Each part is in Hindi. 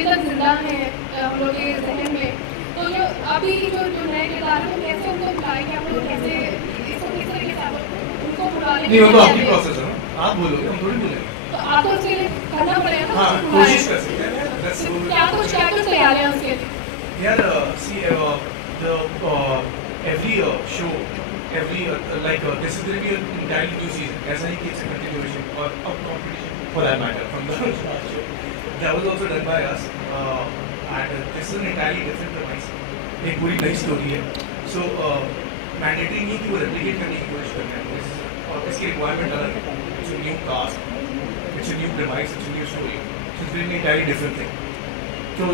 अभी तक जिंदा हैं हम लोग के जहन में, तो जो अभी जो जो नए किरदार हैं कैसे उनको बुलाएंगे, हम लोग कैसे इसको किस तरीके से उनको बुलाने नहीं, वो तो आपकी प्रोसेस है ना, आप बोलोगे, हम थोड़ी बोलेंगे। तो आप तो उसके लिए करना पड़ेगा ना। हाँ, कोशिश कर सकते हैं। क्या कुछ तैयारी है उसके लिए? यार see the every show, every like this is going to be an entirely new season. ऐसा नहीं कि it's a continuation or a competition for that matter from the last show. That was also done by us and this is an entirely different premise. एक पूरी नई स्टोरी है, so mandatory नहीं कि वो replicate करने की कोशिश करना है, और इसकी requirement अलग है. It's a new cast, it's a new premise, it's a new story. So it's really an entirely different thing. So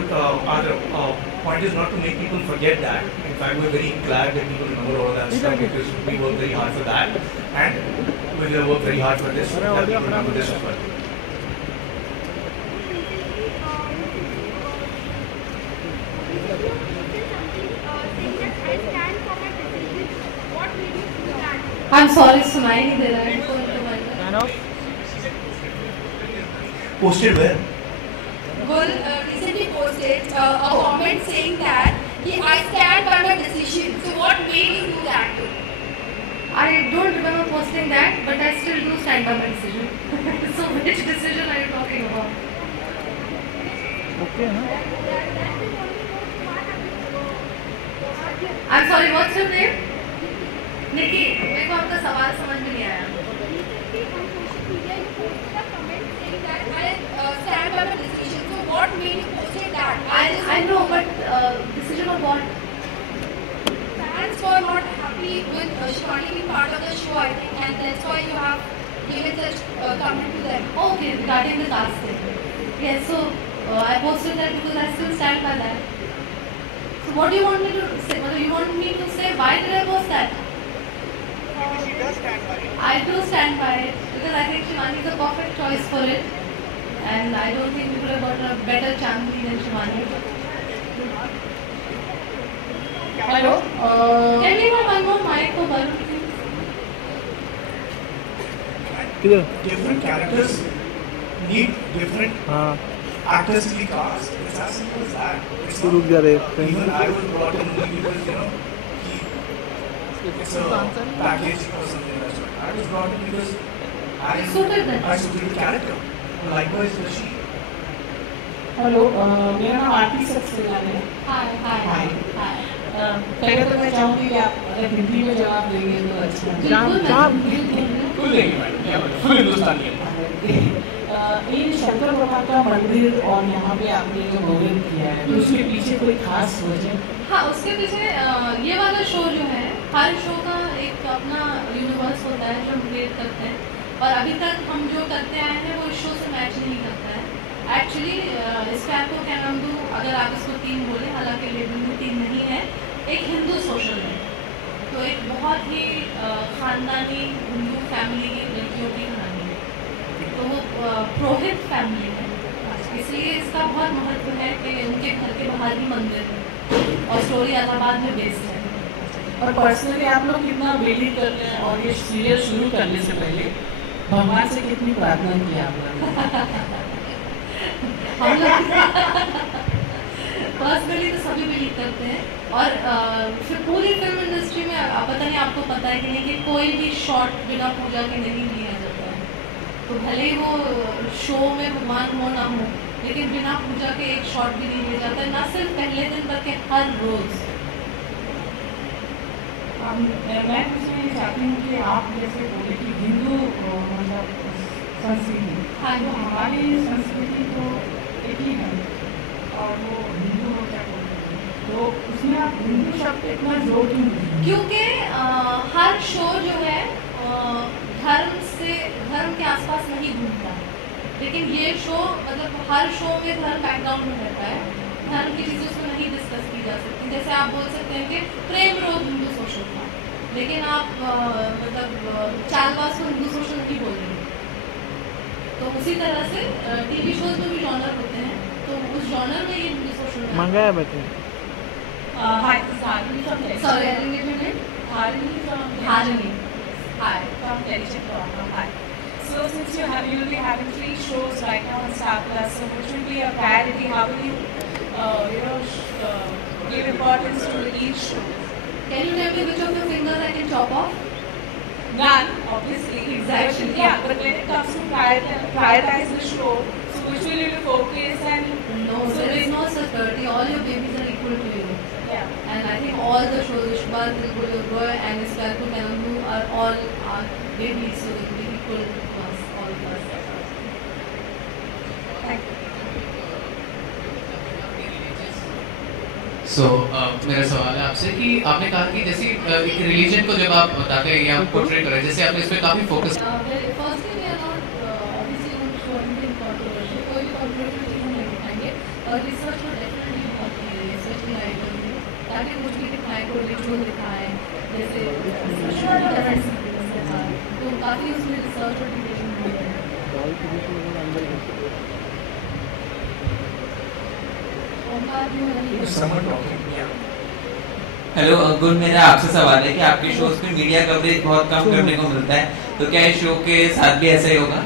our point is not to make people forget that. In fact, we're very glad that people remember all of that stuff because we worked very hard for that, and we're going to work very hard for this. So that people remember this as well. I'm sorry, सुनाई नहीं दे रहा है। Posted where? Well, recently posted a comment saying that I stand by my decision. So what made you do that? I don't remember posting that, but I still do stand by my decision. So which decision are you talking about? Okay, huh? I'm sorry, what's your name? Nikki, मेरे को आपका सवाल समझ में नहीं आया। Stand by my decision. So what made you post that? I know, but decision of what? Fans were not happy with Shivani being part of the show, I think, and that's why you have given such comment to them. Okay, regarding the casting. Yes, so I posted that because I still stand by that. So what do you want me to say? What do you want me to say? Why did I post that? She does stand by it. I do stand by it because I think Shivani is a perfect choice for it. And I don't think we could have got a better Chandni than Shivani. Hello. Can we have one more mic for Varun, please? Different characters need different actors to be cast. It's as simple as that. It's not, even I was brought in only because it's a package or something like that. I was brought in because I suited the character. Likewise, she. Hello, मेरा नाम आरती सक्सेना है। हाय। पहले तो मैं चाहूँगी कि आप अगर हिंदी में जवाब देंगे तो अच्छा। फुल देंगे मैडम, फुल हिंदुस्तानी है। ये शंकर भगवान का मंदिर और यहाँ पे आपने जो भोजन किया है, तो उसके पीछे कोई खास वजह? हाँ, उसके पीछे ये वाला शो जो है, हर शो का एक अपना यूनिवर्स होता है जो हम क्रिएट करते हैं, और अभी तक हम जो करते आए हैं वो इस शो से मैच नहीं करता है। एक्चुअली इस पे आपको क्या नाम दूँ, अगर आप इसको 3 बोले, हालांकि लेबल में 3 नहीं है, एक हिंदू सोशल है, तो एक बहुत ही ख़ानदानी हिंदू फैमिली की लड़कियों की कहानी है, तो वो पुरोहित फैमिली है, इसलिए इसका बहुत महत्व है कि उनके घर के बाहर ही मंदिर है और स्टोरी इलाहाबाद में बेस्ड है। और पर्सनली आप लोग कितना बिलीव करते हैं, और ये सीरियल शुरू करने से पहले भगवान से कितनी प्रार्थना की आपने? हम लोग पर्सनली तो सभी बिलीव करते हैं, और फिर पूरी फिल्म इंडस्ट्री में पता नहीं आपको पता है कि नहीं कि कोई भी शॉट बिना पूजा के नहीं लिया जाता है। तो भले ही वो शो में भगवान हो ना हो, लेकिन बिना पूजा के एक शॉट भी नहीं लिया जाता है, ना सिर्फ पहले दिन बल्कि हर रोज़। मैं पूछना ये चाहती हूँ कि आप जैसे बोले कि हिंदू मतलब संस्कृति, हाँ, तो हमारी संस्कृति तो एक ही है, और वो हिंदू हो क्या बोलते हैं, तो उसमें आप हिंदू शब्द पे इतना जोर क्यों देते हैं? क्योंकि हर शो जो है धर्म के आसपास नहीं घूमता है, लेकिन ये शो मतलब हर शो में धर्म बैकग्राउंड में रहता है, धर्म की चीज़ें उसमें नहीं डिस्कस की जा सकती। जैसे आप बोल सकते हैं कि प्रेम रोग हिंदू सोशल था, लेकिन आप मतलब चालबाज को हिंदू सोशल नहीं बोलेंगे। तो उसी तरह से टीवी शोज में भी जॉनर होते हैं, तो उस जॉनर में ये हिंदू सोशल मंगाया बेटे। Hi, this is Harini from Telecheck. Sorry, I didn't get your name. Harini from Harini. Hi. From Telecheck. Hi. So since you will be having 3 shows right now on Star Plus, so which will be a priority? How will you, give importance to each show? Can you tell me which of your fingers I can chop off? None, obviously. Exactly. Yeah, but when it comes to prioritize the show, so which will you focus and... No, so there is no such priority. All your babies are equal to you. Yeah. And I think all the shows, Ishbal, Tilgul, and Iskarku, Kanandu are all our babies, so they will be equal to us, all of us. Thank you. मेरा सवाल है आपसे कि आपने कहा कि जैसे एक रिलीजन को जब आप बताते हैं या पोर्ट्रेट कर रहे हैं, जैसे आपने इस पे काफी focus Firstly, we are not obviously going to show anything controversial. कोई भी controversial चीज़ हम नहीं दिखाएंगे और रिसर्च को डेफिनेटली बहुत की है, स्पेशली लाइट ताकि कुछ भी दिखाएं, कोई रिचुअल दिखाएं, जैसे तो काफ़ी उसमें रिसर्च और डिटेलिंग हुई है. हेलो अंकुर, मेरा आपसे सवाल है कि आपके शोज पे मीडिया कवरेज बहुत कम करने को मिलता है, तो क्या इस शो के साथ भी ऐसा ही होगा?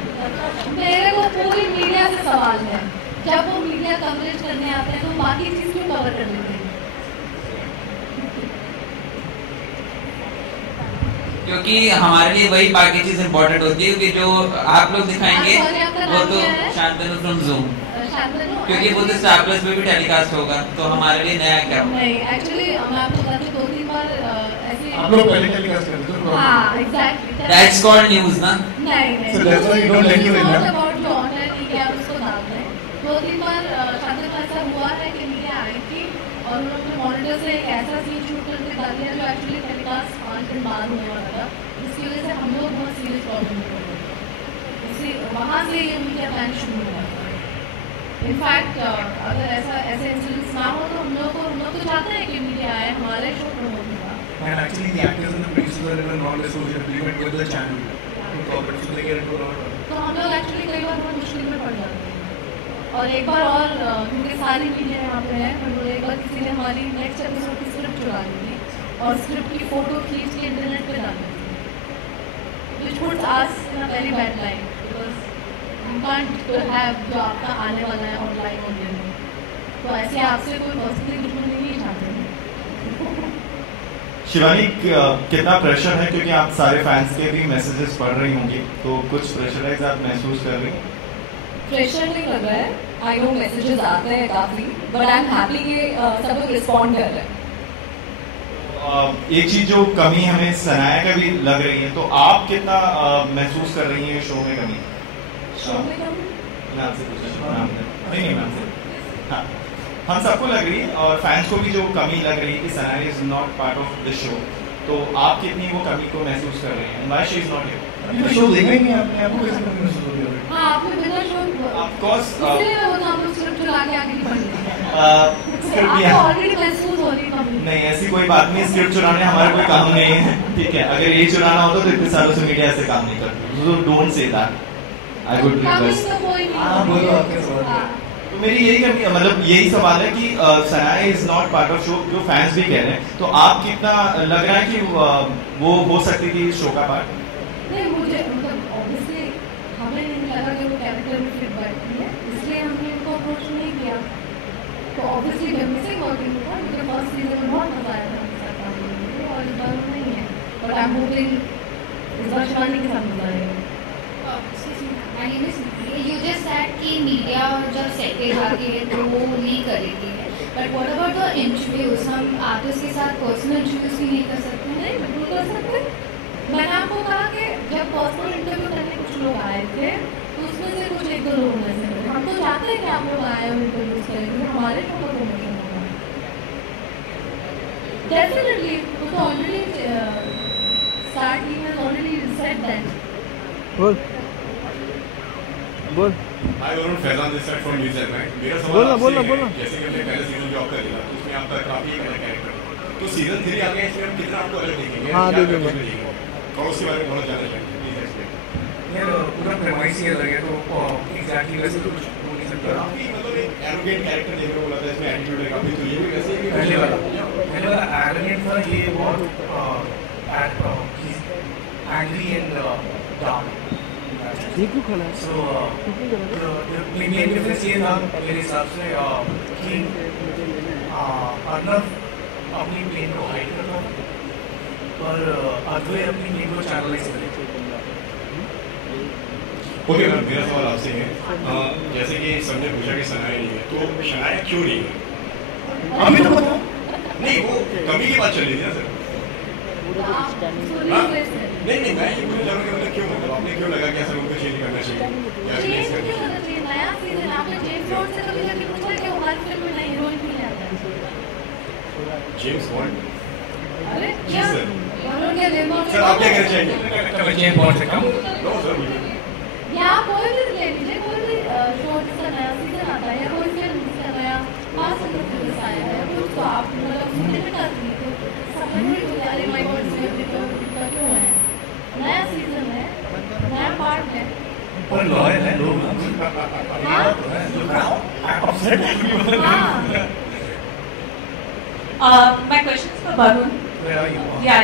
मेरे को पूरी मीडिया से सवाल है, जब वो मीडिया कवरेज करने आते हैं तो बाकी चीज़ क्यों कवर कर लेते हैं? क्योंकि हमारे लिए वही बाकी चीज इम्पोर्टेंट होती है, क्योंकि जो आप लोग दिखाएंगे वो तो शांतनु फ्रॉम जूम, क्योंकि वो तो स्टार प्लस पे भी टेलीकास्ट होगा, तो हमारे लिए नया क्या होगा? नहीं, एक्चुअली मैं आपको बताती हूँ, 2-3 बार ऐसे आप लोग पहले टेलीकास्ट करते थे. हाँ, एग्जैक्टली. That's called news ना? नहीं. So that's why you don't let you in, It's ना? not about जो ऑनलाइन मीडिया उसको डाल दें. 2-3 बार शांतनु में ऐसा हुआ है कि मीडिया आई थी और उन्होंने मॉनिटर से एक ऐसा सीन शूट करके डाल दिया जो एक्चुअली टेलीकास्ट 5 दिन बाद होने वाला था, जिसकी वजह से हम लोग बहुत सीरियस प्रॉब्लम में पड़ गए. इसी वहाँ से ये मीडिया बैन शुरू हुआ. इनफैक्ट अगर ऐसे इंसिडेंट्स ना हो तो हम लोग तो चाहते हैं कि मीडिया आए, हमारे शो प्रमोट होगा. And actually the actors and the producers are in a non-disclosure agreement with the channel. So they get into a lot of... तो हम लोग एक्चुअली कई बार बहुत मुश्किल में पड़ जाते हैं. और एक बार और क्योंकि सारी मीडिया यहाँ पे है, तो एक बार किसी ने हमारी नेक्स्ट एपिसोड की स्क्रिप्ट चुरा ली थी और स्क्रिप्ट की फोटो खींच के इंटरनेट पे डाल दी थी, which puts us in a very bad light because you can't have जो आपका आने वाला है ऑनलाइन ऑडियंस में, तो ऐसे आपसे कोई पर्सनली दुश्मनी नहीं चाहते हैं. शिवानी, कितना प्रेशर है, क्योंकि आप सारे फैंस के भी मैसेजेस पढ़ रही होंगी, तो कुछ प्रेशराइज आप महसूस कर रही हैं? प्रेशर नहीं लग रहा है, आई नो मैसेजेस आते हैं काफ़ी, बट आई एम हैप्पी कि सब लोग रिस्पॉन्ड कर रहे हैं. एक चीज जो कमी हमें सनाया का भी लग रही है, तो आप कितना महसूस कर रही हैं शो में कमी? शो में कमी? नाम से पूछा, नहीं नाम से. हाँ, हम सबको लग रही है और फैंस को भी जो कमी लग रही है कि Sanaya is not part of the show, तो आप कितनी वो कमी को महसूस कर रहे हैं? Why she is not here? ये शो देखा ही नहीं आपने, आपको कैसे कमी महसूस हो रही है? हाँ, आपने बिना शो ऑफ कोर्स इसलिए मैं बोलता हूँ हम लोग स्क्रिप्ट चुरा के आगे नहीं बढ़ रहे. स्क्रिप्ट भी आपको ऑलरेडी महसूस हो रही कमी. नहीं, ऐसी कोई बात नहीं. स्क्रिप्ट चुराने हमारा कोई काम नहीं है, ठीक है? अगर यही चुराना होता तो इतने सालों से मीडिया से काम नहीं करती. So don't say that. I would request. हाँ, बोलो आपके सवाल. तो मेरी यही मतलब यही सवाल है कि Sanaya is not part of show, जो फैंस भी कह रहे हैं, तो आप कितना लग रहा है कि वो हो सकती थी शो का पार्ट? नहीं, मुझे मतलब ऑब्वियसली हमें नहीं लगा कि वो कैरेक्टर में फिट बैठती है, इसलिए हमने उनको अप्रोच नहीं किया. तो ऑब्वियसली जब मिसिंग वर्किंग हुआ, मुझे फर्स्ट सीजन में बहुत मजा आया था उनके साथ काम करने में, और इस बार नहीं है, बट आई एम होपिंग इस बार शिवानी के साथ मजा आएगा. You just said कि मीडिया और जब सेट पे जाती है तो वो नहीं करेगी है, but what about the interviews? हम आर्टिस्ट के साथ पर्सनल इंटरव्यूज भी नहीं कर सकते हैं? नहीं, बिल्कुल कर सकते. मैंने आपको कहा कि जब पर्सनल इंटरव्यू करने कुछ लोग आए थे, तो उसमें से कुछ 1-2 लोग में से हम तो चाहते हैं कि आप लोग आए और इंटरव्यूज करें, क्योंकि हमारे शो का प्रमोशन होगा. डेफिनेटली वो तो already star team has already said that. बोल. Hi Varun, Faizan this side from News Channel. मेरा सवाल बोलना, आपसे बोलना, है, बोलना. जैसे कि हमने पहले सीजन जॉब कर लिया, तो उसमें आपका काफी एक अलग कैरेक्टर, तो सीजन 3 आ गया, इसमें हम कितना आपको अलग देखेंगे? हाँ, क्या देखेंगे. देखेंगे? और उसके बारे में बहुत ज़्यादा प्लीज एक्सप्लेन. यार पूरा premise ही अलग है, तो एग्जैक्टली वैसे तो कुछ हो नहीं सकता. काफी मतलब एक एरोगेंट कैरेक्टर देखने को मिला था इसमें, एटीट्यूड है काफी, तो ये भी वैसे ही पहले वाला एरोगेंट था, ये बहुत angry and down. So the main difference ये था मेरे हिसाब से कि अर्नव अपनी प्लेन को हाइड करता था और अद्वैत अपनी प्लेन को चैनलाइज करता था। ओके मैम, मेरा सवाल आपसे है जैसे कि सबने पूछा कि शनाया नहीं है, तो शनाया क्यों नहीं है? अभी तो बताओ। नहीं, वो कमी की बात चल रही थी ना सर। नहीं, मैं ये पूछना चाह रहा हूँ कि मतलब क्यों, मतलब आपने क्यों लगा कि ऐसा उनको चेंज करना चाहिए या रिलीज करना चाहिए? नया सीजन आपने जेम्स बॉन्ड से कभी जाके पूछा कि वो हर फिल्म में नई हीरोइन क्यों ले आता है? James bond? अरे जी क्या सर। सर आप क्या कहना चाहेंगे? जेम्स बॉन्ड से कम? नो सर, या कोई भी ले लीजिए, कोई भी शो जिसका नया सीजन आता है या कोई फिल्म जिसका नया फास्ट एंड फ्यूरियस आया है, कुछ तो आप मतलब लिमिट कर दीजिए। सब लोग अरे माय गॉड इसका क्यों है? नया सीजन है, नया पार्ट है। पर लॉयल है लोग। हाँ? My question is for Varun. Where are you? Yeah.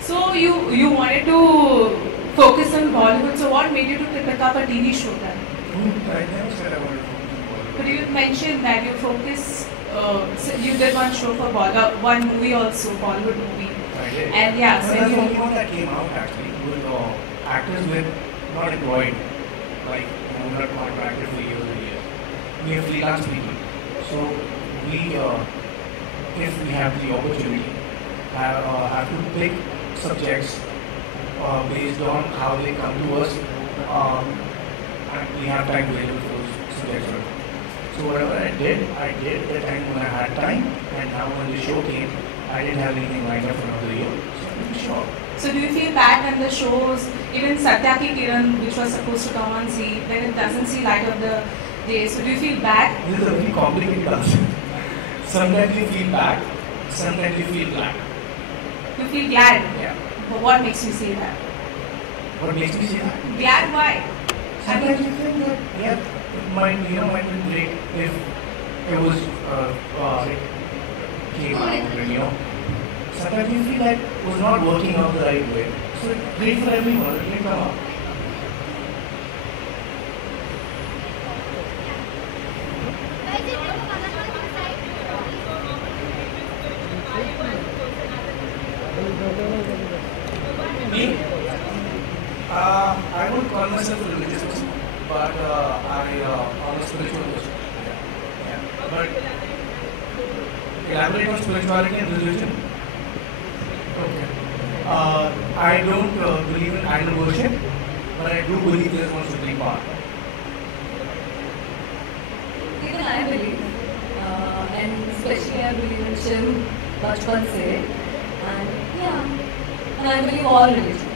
So you wanted to focus on Bollywood. So what made you to pick up a TV show then? I never said I wanted to. But you mentioned that you focus. So you did one show for Bollywood, one movie also, Bollywood movie. I did. And yeah, So so that's the you. only one that came out actually with actors with not employed, like not contracted for years and years. We have freelance people, so we if we have the opportunity have to pick subjects based on how they come to us, and we have time available for those subjects. So whatever I did the time when I had time, and now when the show came, I didn't have anything lined up for another year. So I'm sure. So do you feel bad when the shows, even Satya Ki Kiran, which was supposed to come on Z, when it doesn't see light of the day? So do you feel bad? This is a very complicated answer. Sometimes you feel bad, sometimes you feel glad. You feel glad? Yeah. But what makes you say that? What makes me say that? Glad why? Sometimes you think that, yeah, it might be great if it was came out, sometimes you feel like it was not working out the right way. So it's great for everyone, it can come out. Me? I wouldn't call myself a religious person, but I'm a spiritual person. Yeah. But elaborate on spirituality and religion. Okay. I don't believe in idol worship, but I do believe there's one supreme power. Even I believe, and especially I believe in Shiv, Bachpan se, and yeah, and I believe all religions.